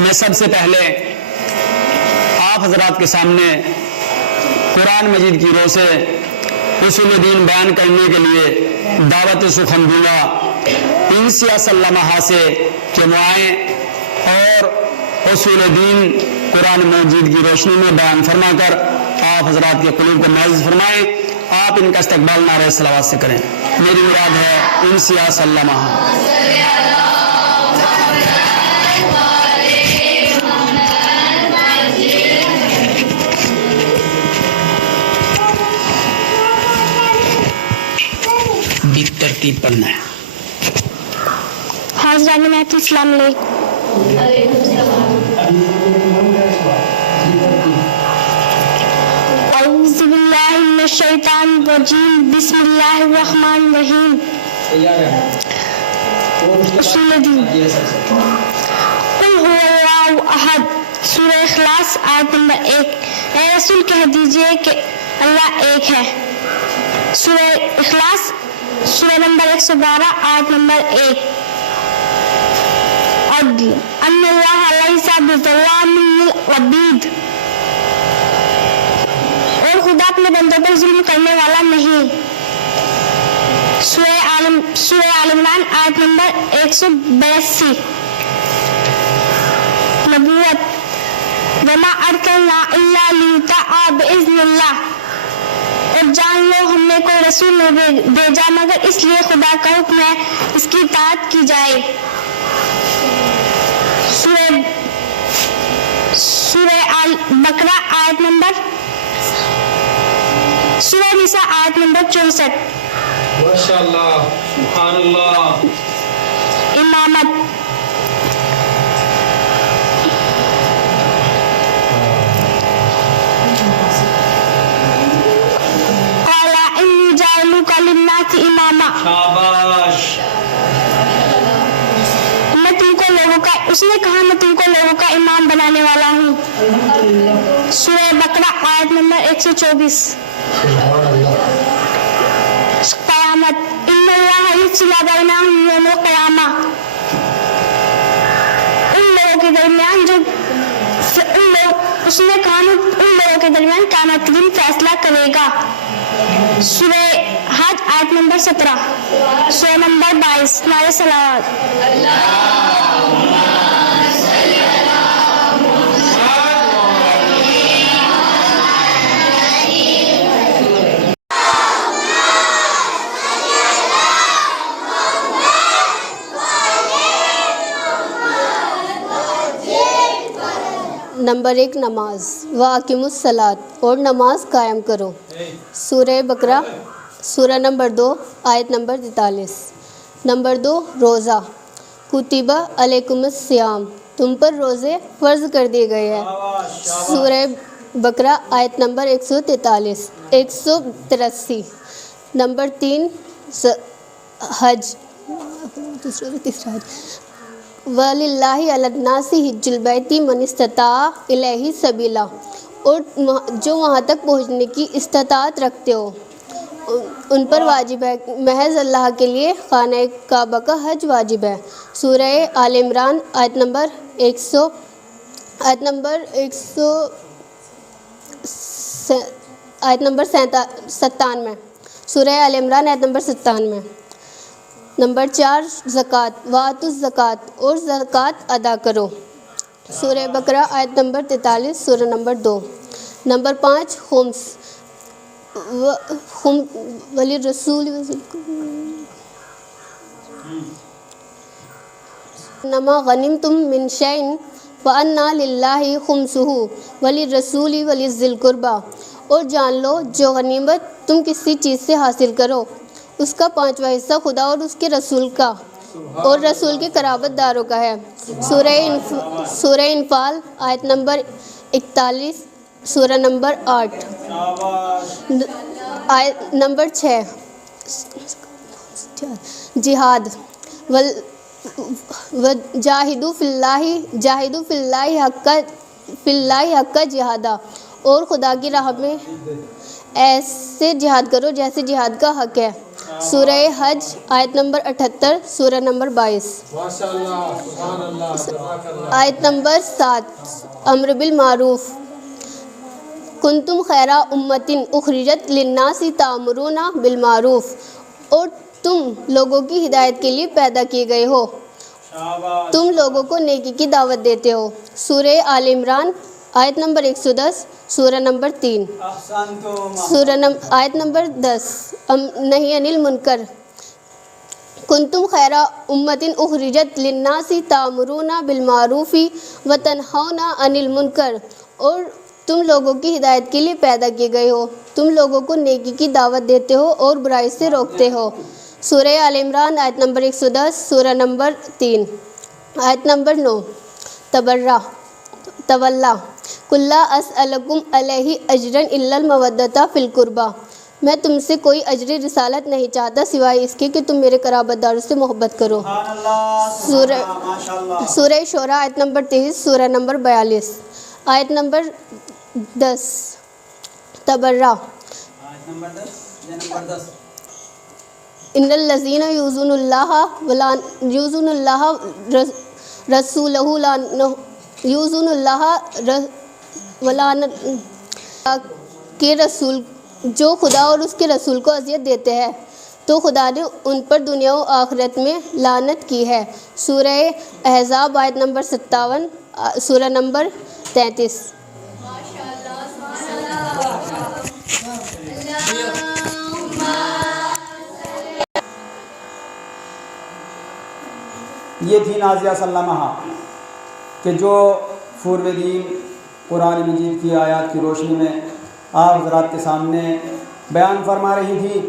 میں سب سے پہلے آپ حضرات کے سامنے قرآن مجید کی روح سے اصول دین بیان کرنے کے لیے دعوت سخن دوں گا ان سیاست لمحہ سے کہ معائیں اور اصول دین قرآن مجید کی روشنی میں بیان فرما کر آپ حضرات کے قلوب کو معزز فرمائیں. آپ ان کا استقبال نعرہ صلوات سے کریں. میری مراد ہے ان سیاست لمحہ. ترتیب پڑھنا ہے. حاضران محفل السلام علیکم. اعوذ باللہ من الشیطان الرجیم. بسم اللہ الرحمن الرحیم. اصول دین. قل هو اللہ احد. سورہ اخلاص آیت نمبر 1. اے رسول کہہ دیجئے کہ اللہ ایک ہے. سورہ اخلاص سورہ نمبر 112 آیت نمبر 1. عدل ان اللہ لیس بظلام للعبید. اور خدا اپنے بندوں پر ظلم کرنے والا نہیں. سورہ آل عمران آیت نمبر 182. نبوت. وما ارسلنا الا لیطاع باذن اللہ. اور جان لو ہم نے کوئی رسول نہیں بھیجا مگر اس لیے خدا کا حکم ہے اس کی اطاعت کی جائے. سورہ بقرہ آیت نمبر سورہ نساء آیت نمبر 64. ماشاءاللہ سبحان اللہ. امامت. اماما. شاباش. میں تم کو لوگوں کا اس نے کہا میں تم کو لوگوں کا امام بنانے والا ہوں. سورہ بقرہ آیت نمبر 124. قیامت. ان اللہ یفصل بینہم یوم القیامہ. ان لوگوں کے درمیان اس نے کہا ان لوگوں کے درمیان قیامت کے دن فیصلہ کرے گا. سورہ حج آیت نمبر 17. سورہ نمبر 22. نعرہ صلوات. نمبر 1 نماز. واقیم الصلاۃ. اور نماز قائم کرو. سورہ بقرہ سورہ نمبر 2 آیت نمبر 43. نمبر 2 روزہ. کتبہ علیکم الصیام. تم پر روزے فرض کر دیے گئے ہیں. سورہ بقرہ آیت نمبر 183. نمبر 3 حج. تیسرا حج. وَلِلَّهِ عَلَى النَّاسِ حِجُّ الْبَيْتِ مَنِ اسْتَطَاعَ إِلَيْهِ سَبِيلًا. اور جو وہاں تک پہنچنے کی استطاعت رکھتے ہو ان پر واجب ہے. محض اللہ کے لیے خانہ کعبہ کا حج واجب ہے. سورہ آل عمران آیت نمبر 97. سورہ آل عمران آیت نمبر 97. نمبر 4 زکوٰۃ. وآتوا الزکوٰۃ. اور زکوٰۃ ادا کرو. سورہ بقرہ آیت نمبر 43. سورہ نمبر 2. نمبر 5 خمس. وللرسول نما غنمتم من شیء فأن للہ خمسہ وللرسول ولذی القربى. اور جان لو جو غنیمت تم کسی چیز سے حاصل کرو اس کا 5واں حصہ خدا اور اس کے رسول کا اور رسول کے قرابت داروں کا ہے. سورہ انفال آیت نمبر 41. سورہ نمبر 8. آیت نمبر 6 جہاد. جاہدوا فی اللہ حق جہادا. اور خدا کی راہ میں ایسے جہاد کرو جیسے جہاد کا حق ہے. سورہ حج آیت نمبر 78 سورہ نمبر 22. ماشاء اللہ سبحان اللہ تبارک اللہ. آیت نمبر 7 امر بالمعروف. کنتم خیر امۃ اخرجت للناس تأمرون بالمعروف. اور تم لوگوں کی ہدایت کے لیے پیدا کیے گئے ہو، تم لوگوں کو نیکی کی دعوت دیتے ہو. سورہ آل عمران آیت نمبر 110 سورہ نمبر 3. آیت نمبر 10 نہی عن المنکر. کنتم خیر امۃ اخرجت للناس تأمرون بالمعروف وتنہون عن المنکر. اور تم لوگوں کی ہدایت کے لیے پیدا کیے گئے ہو، تم لوگوں کو نیکی کی دعوت دیتے ہو اور برائی سے روکتے ہو. سورہ آل عمران آیت نمبر 110 سورہ نمبر 3. آیت نمبر 9 تولا. قل لا اسألکم علیہ اجرا الا المودۃ فی القربى. میں تم سے کوئی اجر رسالت نہیں چاہتا سوائے اس کے کہ تم میرے قرابت داروں سے محبت کرو. سورہ شورى آیت نمبر 23 سورہ نمبر 42. آیت نمبر 10 تبرہ. ان الذین یؤذون اللہ کے رسول جو خدا اور اس کے رسول کو اذیت دیتے ہیں تو خدا نے ان پر دنیا و آخرت میں لعنت کی ہے. سورہ احزاب آیت نمبر 57 سورہ نمبر 33. یہ تھی نازیہ سلمہ کہ جو فورو دین قرآن مجید کی آیات کی روشنی میں آپ حضرات کے سامنے بیان فرما رہی تھی.